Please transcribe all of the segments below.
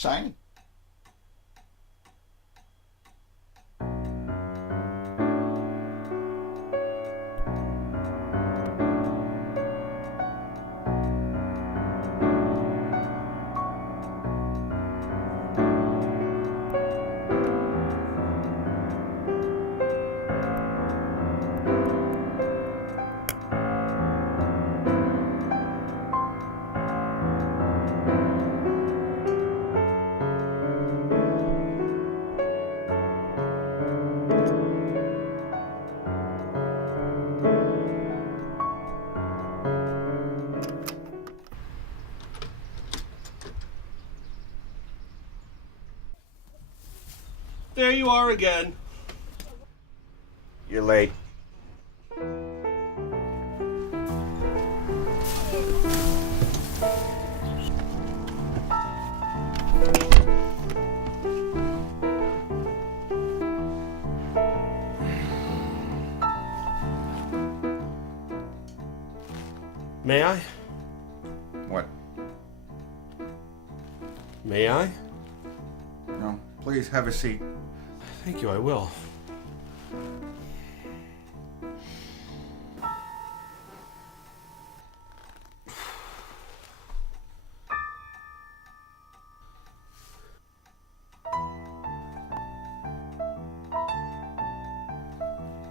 Shiny. There you are again. You're late. May I? What? May I? No, please have a seat. Thank you, I will.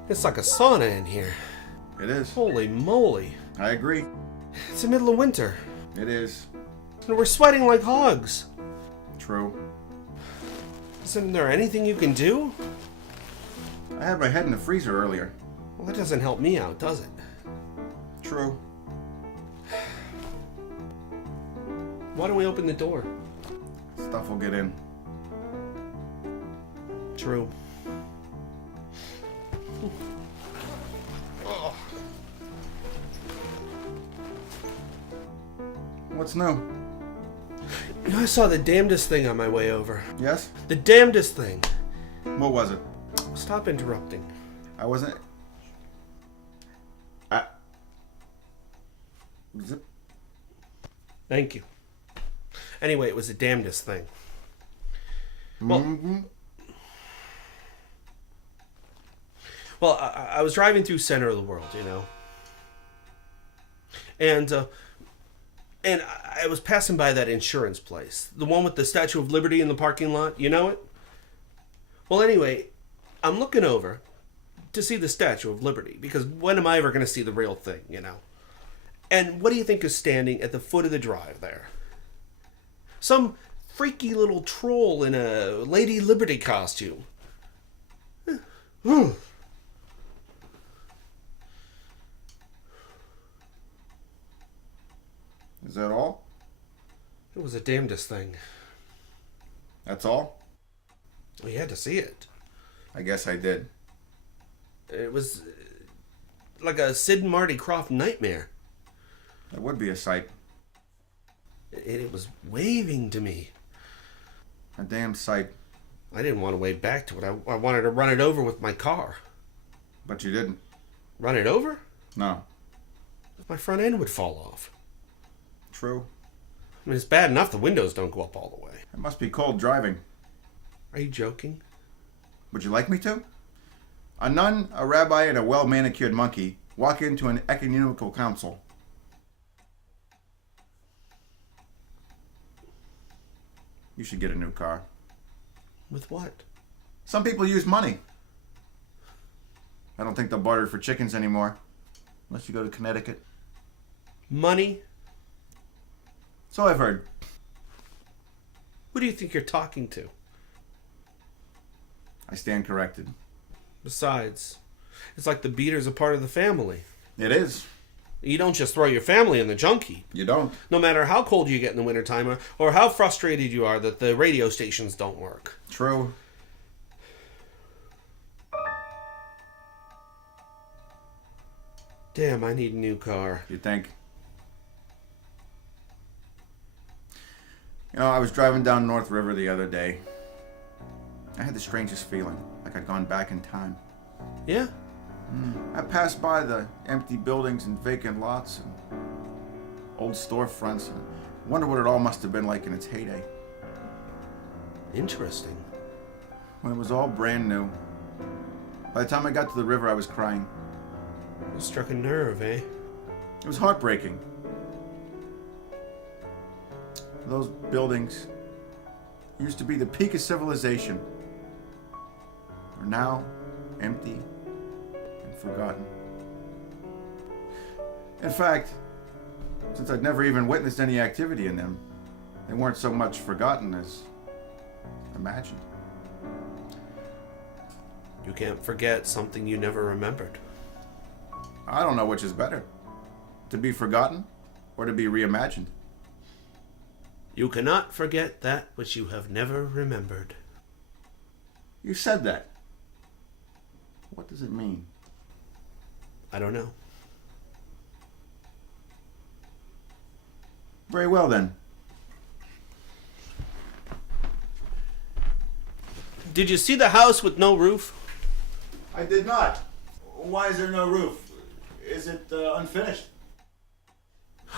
It's like a sauna in here. It is. Holy moly. I agree. It's the middle of winter. It is. And we're sweating like hogs. True. Isn't there anything you can do? I had my head in the freezer earlier. Well, that doesn't help me out, does it? True. Why don't we open the door? Stuff will get in. True. What's new? You know, I saw the damnedest thing on my way over. Yes? The damnedest thing. What was it? Stop interrupting. I wasn't... Zip. Thank you. Anyway, it was the damnedest thing. Well, well, I was driving through center of the world, you know, and I was passing by that insurance place, the one with the Statue of Liberty in the parking lot. You know it? Well, anyway, I'm looking over to see the Statue of Liberty because when am I ever going to see the real thing, you know? And what do you think is standing at the foot of the drive there? Some freaky little troll in a Lady Liberty costume. Is that all? It was the damnedest thing. That's all? Well, you had to see it. I guess I did. It was like a Sid and Marty Krofft nightmare. That would be a sight. It was waving to me. A damn sight. I didn't want to wave back to it. I wanted to run it over with my car. But you didn't. Run it over? No. My front end would fall off. True. I mean, it's bad enough the windows don't go up all the way. It must be cold driving. Are you joking? Would you like me to? A nun, a rabbi, and a well-manicured monkey walk into an ecumenical council. You should get a new car. With what? Some people use money. I don't think they'll barter for chickens anymore. Unless you go to Connecticut. Money? So I've heard. Who do you think you're talking to? I stand corrected. Besides, it's like the beater's a part of the family. It is. You don't just throw your family in the junk heap. You don't. No matter how cold you get in the wintertime or how frustrated you are that the radio stations don't work. True. Damn, I need a new car. You think? You know, I was driving down North River the other day. I had the strangest feeling, like I'd gone back in time. Yeah? I passed by the empty buildings and vacant lots and old storefronts and wonder what it all must have been like in its heyday. Interesting. When it was all brand new. By the time I got to the river, I was crying. You struck a nerve, eh? It was heartbreaking. Those buildings used to be the peak of civilization are now empty and forgotten. In fact, since I'd never even witnessed any activity in them, they weren't so much forgotten as imagined. You can't forget something you never remembered. I don't know which is better, to be forgotten or to be reimagined. You cannot forget that which you have never remembered. You said that. What does it mean? I don't know. Very well then. Did you see the house with no roof? I did not. Why is there no roof? Is it unfinished?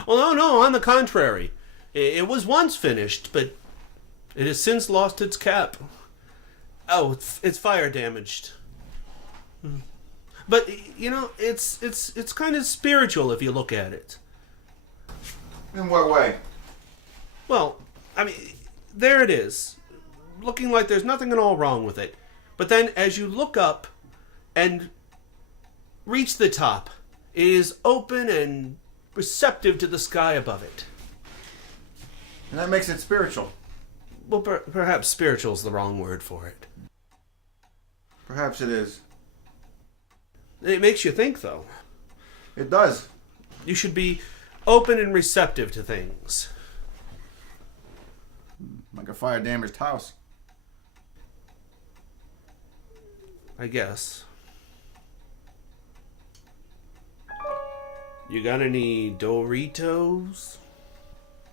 Well, no, on the contrary. It was once finished, but it has since lost its cap. Oh, it's fire damaged. But, you know, it's kind of spiritual if you look at it. In what way? Well, I mean, there it is, looking like there's nothing at all wrong with it. But then as you look up and reach the top, it is open and receptive to the sky above it. And that makes it spiritual. Well, perhaps spiritual is the wrong word for it. Perhaps it is. It makes you think, though. It does. You should be open and receptive to things. Like a fire-damaged house. I guess. You got any Doritos?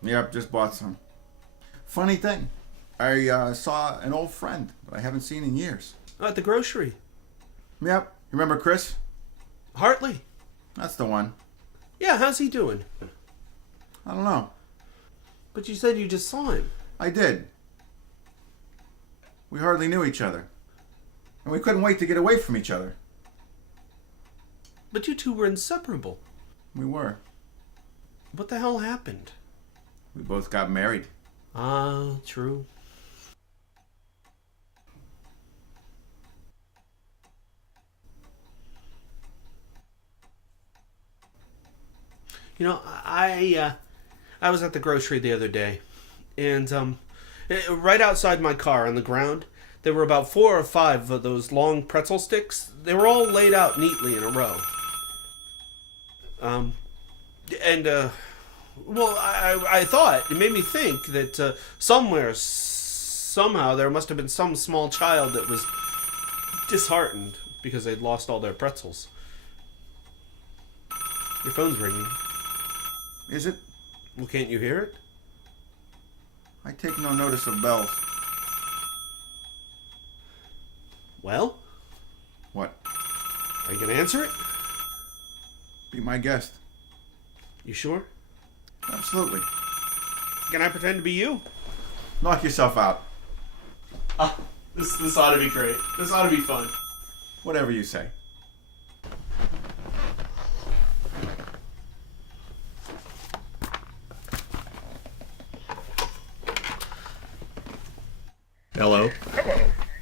Yep, just bought some. Funny thing, I saw an old friend that I haven't seen in years. Oh, at the grocery. Yep, you remember Chris? Hartley. That's the one. Yeah, how's he doing? I don't know. But you said you just saw him. I did. We hardly knew each other. And we couldn't wait to get away from each other. But you two were inseparable. We were. What the hell happened? We both got married. Ah, true. You know, I was at the grocery the other day, and right outside my car on the ground, there were about 4 or 5 of those long pretzel sticks. They were all laid out neatly in a row. Well, I thought, it made me think that somehow, there must have been some small child that was disheartened because they'd lost all their pretzels. Your phone's ringing. Is it? Well, can't you hear it? I take no notice of bells. Well? What? Are you going to answer it? Be my guest. You sure? Absolutely. Can I pretend to be you? Knock yourself out. This ought to be great. This ought to be fun. Whatever you say. Hello. Hello.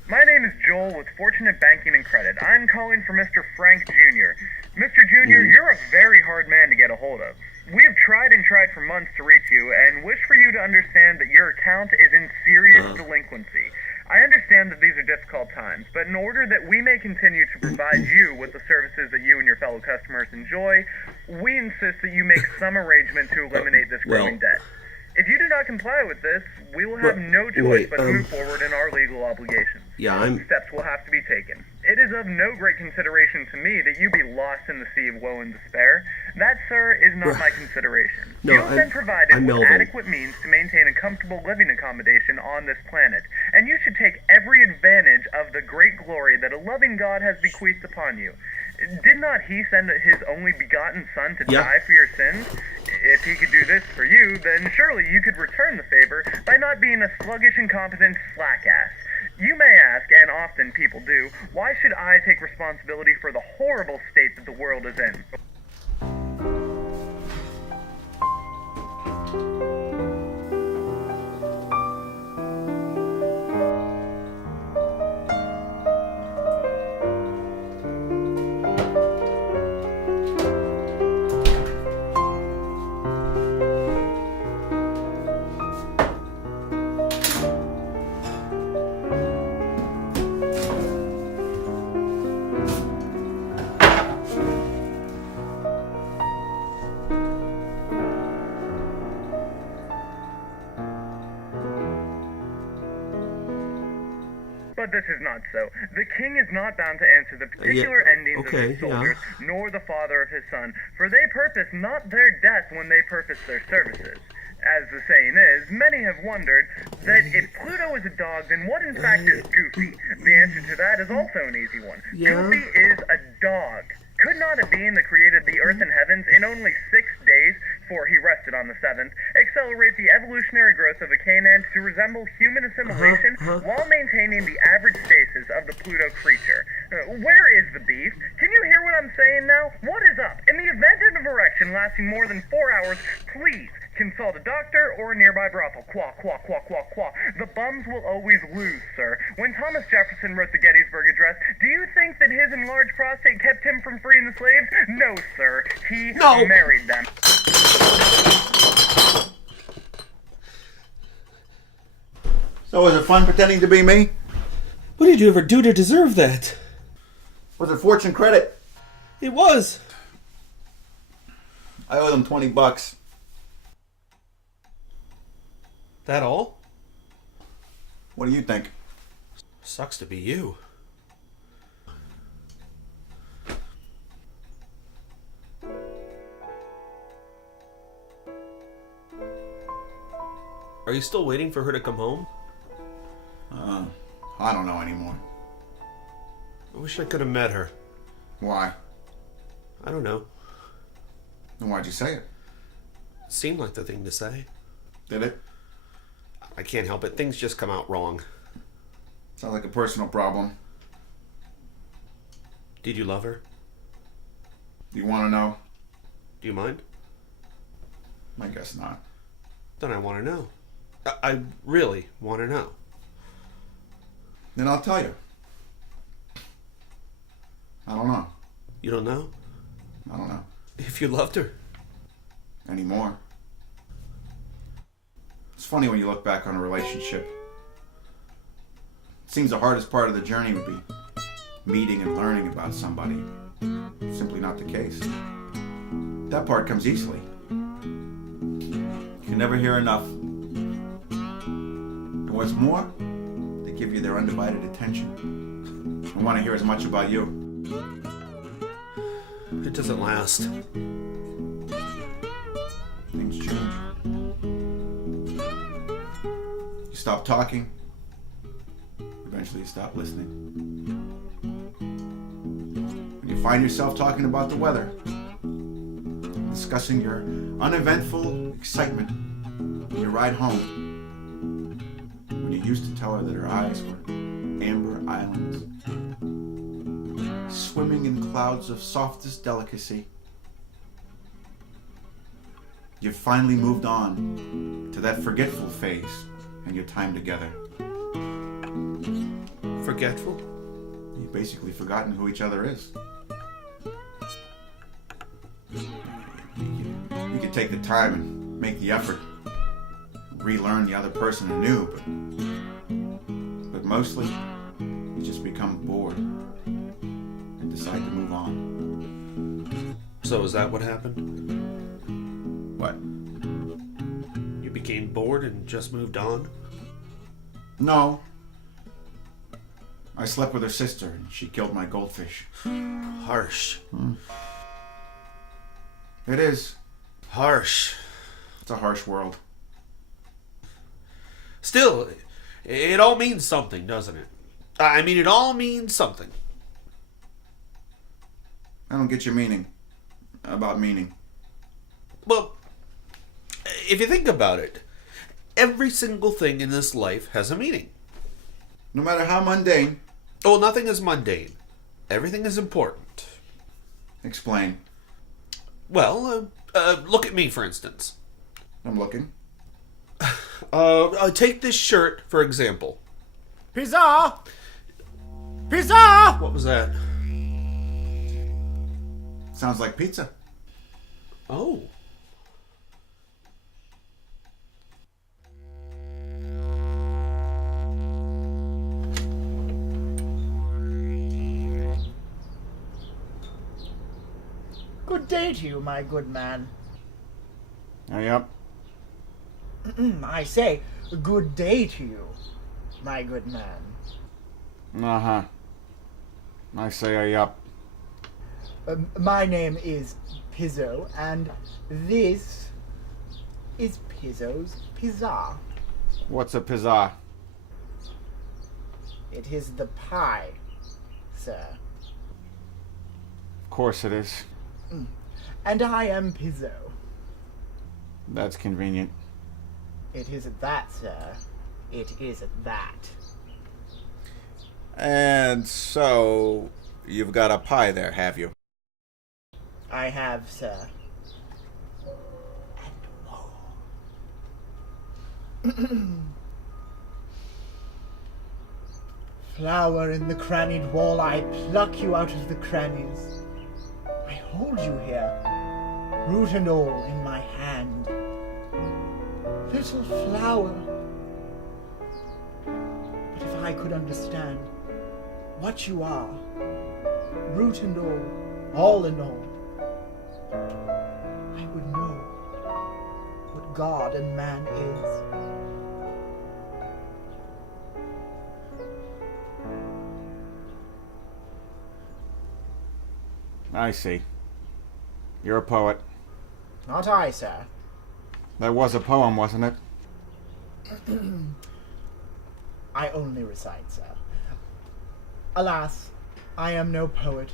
My name is Joel with Fortunate Banking and Credit. I'm calling for Mr. Frank Jr. Mr. Jr., you're a very hard man to get a hold of. We have tried and tried for months to reach you and wish for you to understand that your account is in serious delinquency. I understand that these are difficult times, but in order that we may continue to provide you with the services that you and your fellow customers enjoy, we insist that you make some arrangement to eliminate this growing debt. If you do not comply with this, we will have no choice but to move forward in our legal obligations. Steps will have to be taken. It is of no great consideration to me that you be lost in the sea of woe and despair. That, sir, is not my consideration. You have been provided with adequate means to maintain a comfortable living accommodation on this planet, and you should take every advantage of the great glory that a loving God has bequeathed upon you. Did not he send his only begotten son to die for your sins? If he could do this for you, then surely you could return the favor by not being a sluggish, incompetent slackass. You may ask, and often people do, why should I take responsibility for the horrible state that the world is in? But this is not so. The king is not bound to answer the particular endings of his soldiers, nor the father of his son, for they purpose not their death when they purpose their services. As the saying is, many have wondered that if Pluto is a dog, then what in fact is Goofy? The answer to that is also an easy one. Goofy is a dog. Could not a being that created the earth and heavens in only 6 days, for he rested on the 7th, accelerate the evolutionary growth of a canine to resemble human assimilation while maintaining the average stasis of the Pluto creature? Where is the beef? Can you hear what I'm saying now? What is up? In the event of an erection lasting more than 4 hours, please consult a doctor or a nearby brothel. Quaw, quaw, quaw, quaw, quaw. The bums will always lose, sir. When Thomas Jefferson wrote the Gettysburg Address, do you think that his enlarged prostate kept him from freeing the slaves? No, sir. He married them. So was it fun pretending to be me? What did you ever do to deserve that? Was it fortune credit? It was. I owe them $20. That all? What do you think? Sucks to be you. Are you still waiting for her to come home? I don't know anymore. I wish I could have met her. Why? I don't know. Then why'd you say it? It seemed like the thing to say. Did it? I can't help it. Things just come out wrong. Sounds like a personal problem. Did you love her? Do you want to know? Do you mind? I guess not. Then I want to know. I really want to know. Then I'll tell you. I don't know. You don't know? I don't know. If you loved her? Anymore. It's funny when you look back on a relationship. It seems the hardest part of the journey would be meeting and learning about somebody. Simply not the case. That part comes easily. You can never hear enough. And what's more, they give you their undivided attention. I want to hear as much about you. It doesn't last. Things change. You stop talking. Eventually you stop listening. When you find yourself talking about the weather, discussing your uneventful excitement on your ride home, when you used to tell her that her eyes were amber islands, swimming in clouds of softest delicacy, you've finally moved on to that forgetful phase in your time together. Forgetful? You've basically forgotten who each other is. You could take the time and make the effort, relearn the other person anew, but mostly you just become bored and decide to move on. So is that what happened? What? You became bored and just moved on? No. I slept with her sister and she killed my goldfish. Harsh. It is. Harsh. It's a harsh world. Still, it all means something, doesn't it? I mean, it all means something. I don't get your meaning. About meaning. Well, If you think about it, every single thing in this life has a meaning. No matter how mundane. Oh, nothing is mundane. Everything is important. Explain. Well, look at me, for instance. I'm looking. Take this shirt, for example. Pizza! Pizza! What was that? Sounds like pizza. Oh. Good day to you, my good man. Yep. I say, good day to you, my good man. Uh-huh. I say yup. My name is Pizzo, and this is Pizzo's Pizza. What's a pizza? It is the pie, sir. Of course it is. And I am Pizzo. That's convenient. It is that, sir. It is that. And so, you've got a pie there, have you? I have, sir. And more. Flower in the crannied wall, I pluck you out of the crannies. I hold you here, root and all in my hand. Little flower. But if I could understand what you are, root and all in all, I would know what God and man is. I see. You're a poet. Not I, sir. That was a poem, wasn't it? I only recite, sir. Alas, I am no poet.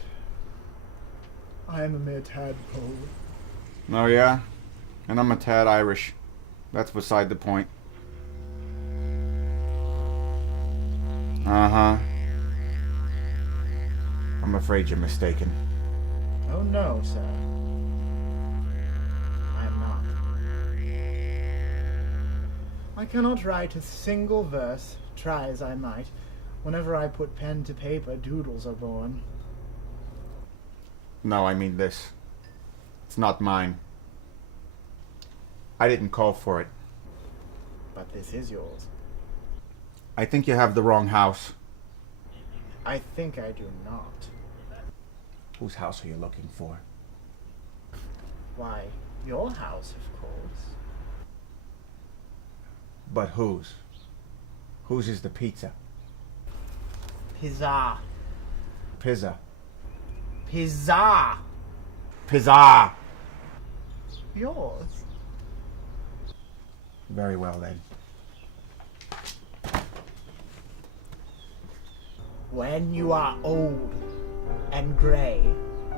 I am a mere tadpole. Oh, yeah? And I'm a tad Irish. That's beside the point. Uh-huh. I'm afraid you're mistaken. Oh no, sir. I am not. I cannot write a single verse, try as I might. Whenever I put pen to paper, doodles are born. No, I mean this. It's not mine. I didn't call for it. But this is yours. I think you have the wrong house. I think I do not. Whose house are you looking for? Why, your house, of course. But whose? Whose is the pizza? Pizza. Pizza. Pizza. Pizza! Yours. Very well then. When you are old and grey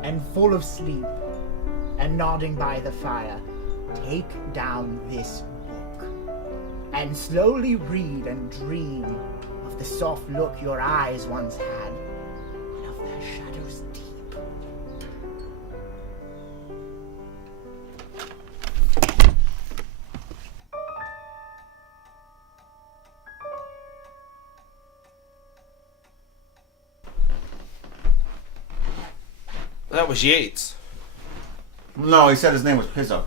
and full of sleep and nodding by the fire, take down this book and slowly read and dream of the soft look your eyes once had and of their shadows deep. That was Yeats. No, he said his name was Pizzo.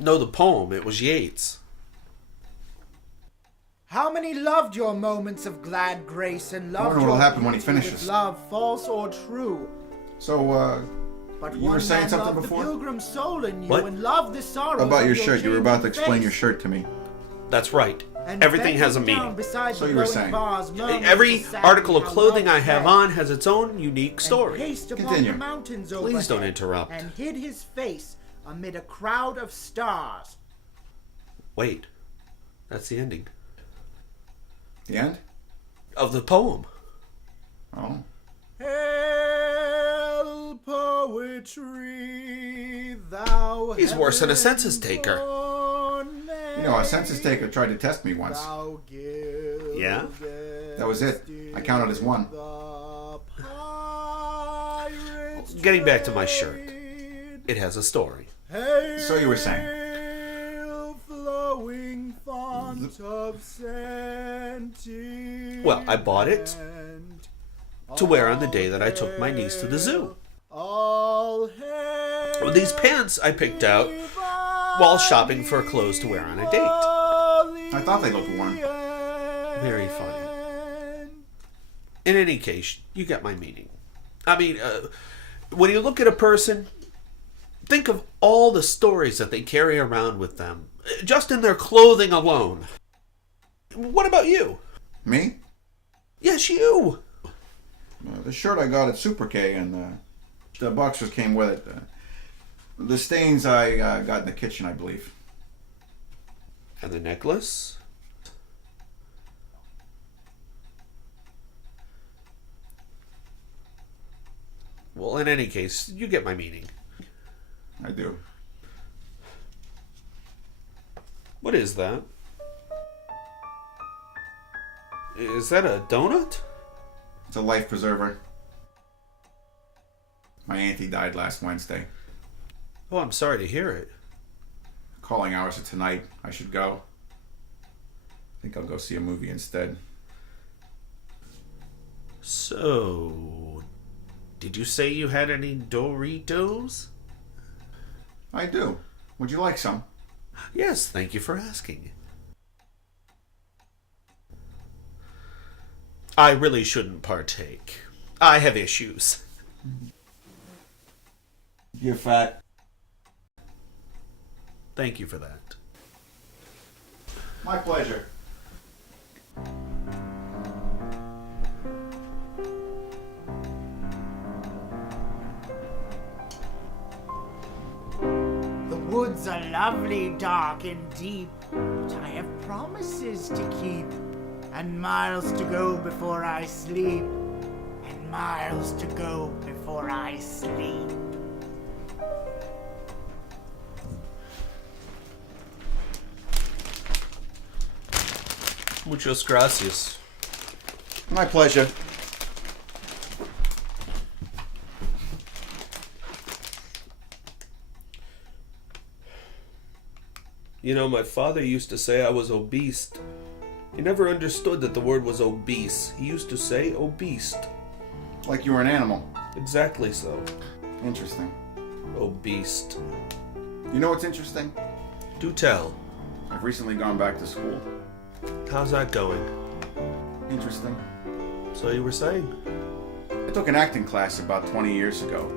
No, the poem. It was Yeats. How many loved your moments of glad grace and loved wonder your what'll happen when he beauty with finishes. love, false or true? So, But You one were saying man something loved before? the pilgrim soul in you What? and loved the sorrows about of your shirt. You were about to changing explain your face. shirt to me. That's right. And Everything has a bending down meaning. beside So the you were glowing saying. bars, murmured Every the sad article of how clothing love I have fled, on has its own unique and story. paced upon Continue. the mountains Please don't overhead, interrupt. And hid his face amid a crowd of stars. Wait. That's the ending The end? of the poem. Oh. Hail, poetry, thou He's worse than a census heaven taker. born. You know, a census taker tried to test me once. Yeah? That was it. I counted as one. Getting back to my shirt. It has a story. So you were saying. Well, I bought it to wear on the day that I took my niece to the zoo. These pants I picked out while shopping for clothes to wear on a date. I thought they looked worn. Very funny. In any case, you get my meaning. I mean, when you look at a person, think of all the stories that they carry around with them, just in their clothing alone. What about you? Me? Yes, you. The shirt I got at Super K and the boxers came with it. The stains I got in the kitchen, I believe. And the necklace? Well, in any case, you get my meaning. I do. What is that? Is that a donut? It's a life preserver. My auntie died last Wednesday. Oh, I'm sorry to hear it. Calling hours are tonight. I should go. I think I'll go see a movie instead. So, did you say you had any Doritos? I do. Would you like some? Yes, thank you for asking. I really shouldn't partake. I have issues. You're fat. Thank you for that. My pleasure. The woods are lovely, dark and deep, but I have promises to keep, and miles to go before I sleep, and miles to go before I sleep. Muchas gracias. My pleasure. You know, my father used to say I was obese. He never understood that the word was obese. He used to say obese. Like you were an animal. Exactly so. Interesting. Obese. You know what's interesting? Do tell. I've recently gone back to school. How's that going? Interesting. So you were saying? I took an acting class about 20 years ago,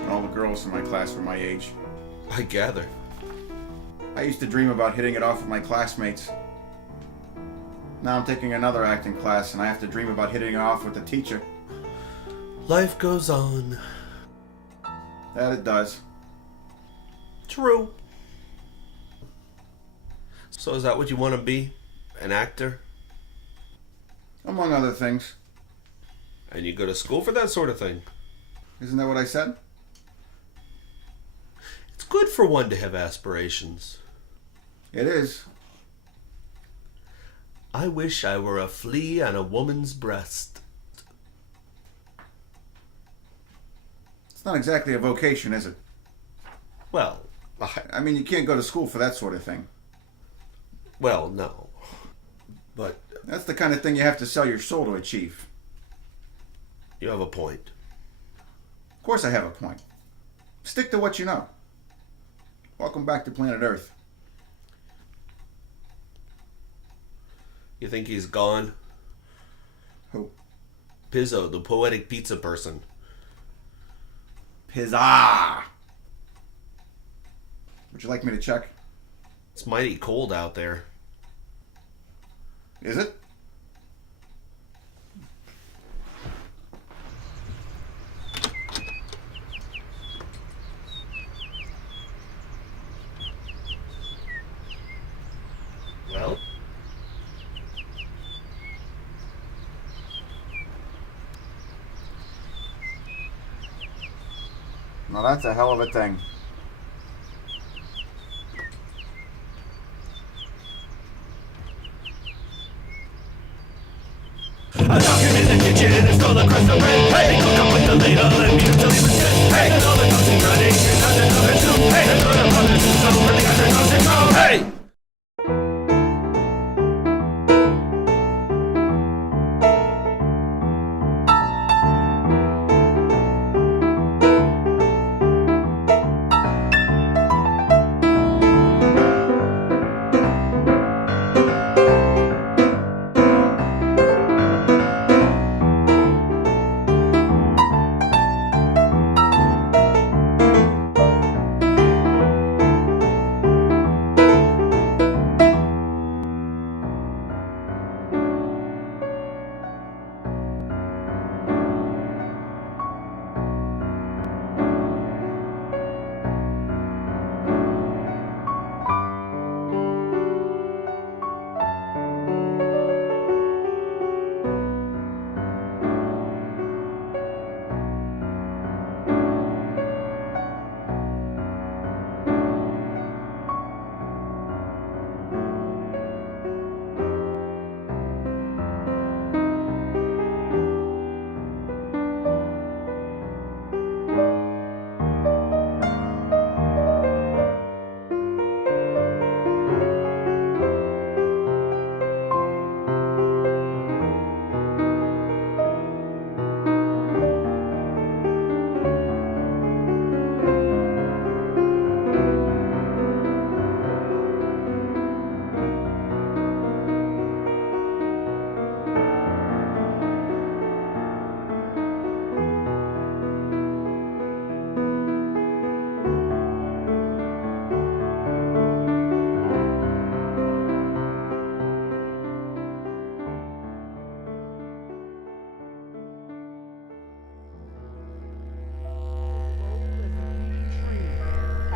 and all the girls in my class were my age. I gather. I used to dream about hitting it off with my classmates. Now I'm taking another acting class, and I have to dream about hitting it off with the teacher. Life goes on. That it does. True. So is that what you want to be? An actor? Among other things. And you go to school for that sort of thing? Isn't that what I said? It's good for one to have aspirations. It is. I wish I were a flea on a woman's breast. It's not exactly a vocation, is it? Well, I mean, you can't go to school for that sort of thing. well, no. But That's the kind of thing you have to sell your soul to achieve. you have a point. Of course I have a point. Stick to what you know. Welcome back to planet Earth. You think he's gone? Who? Pizzo, the poetic pizza person. Pizza! Would you like me to check? It's mighty cold out there. Is it? Well? Well, that's a hell of a thing.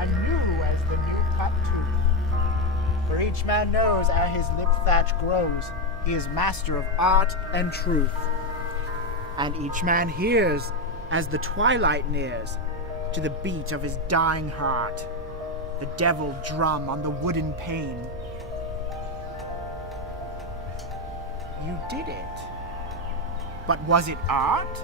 and new as the new cut tooth. For each man knows ere his lip thatch grows, he is master of art and truth. And each man hears, as the twilight nears, to the beat of his dying heart, the devil drum on the wooden pane. You did it. But was it art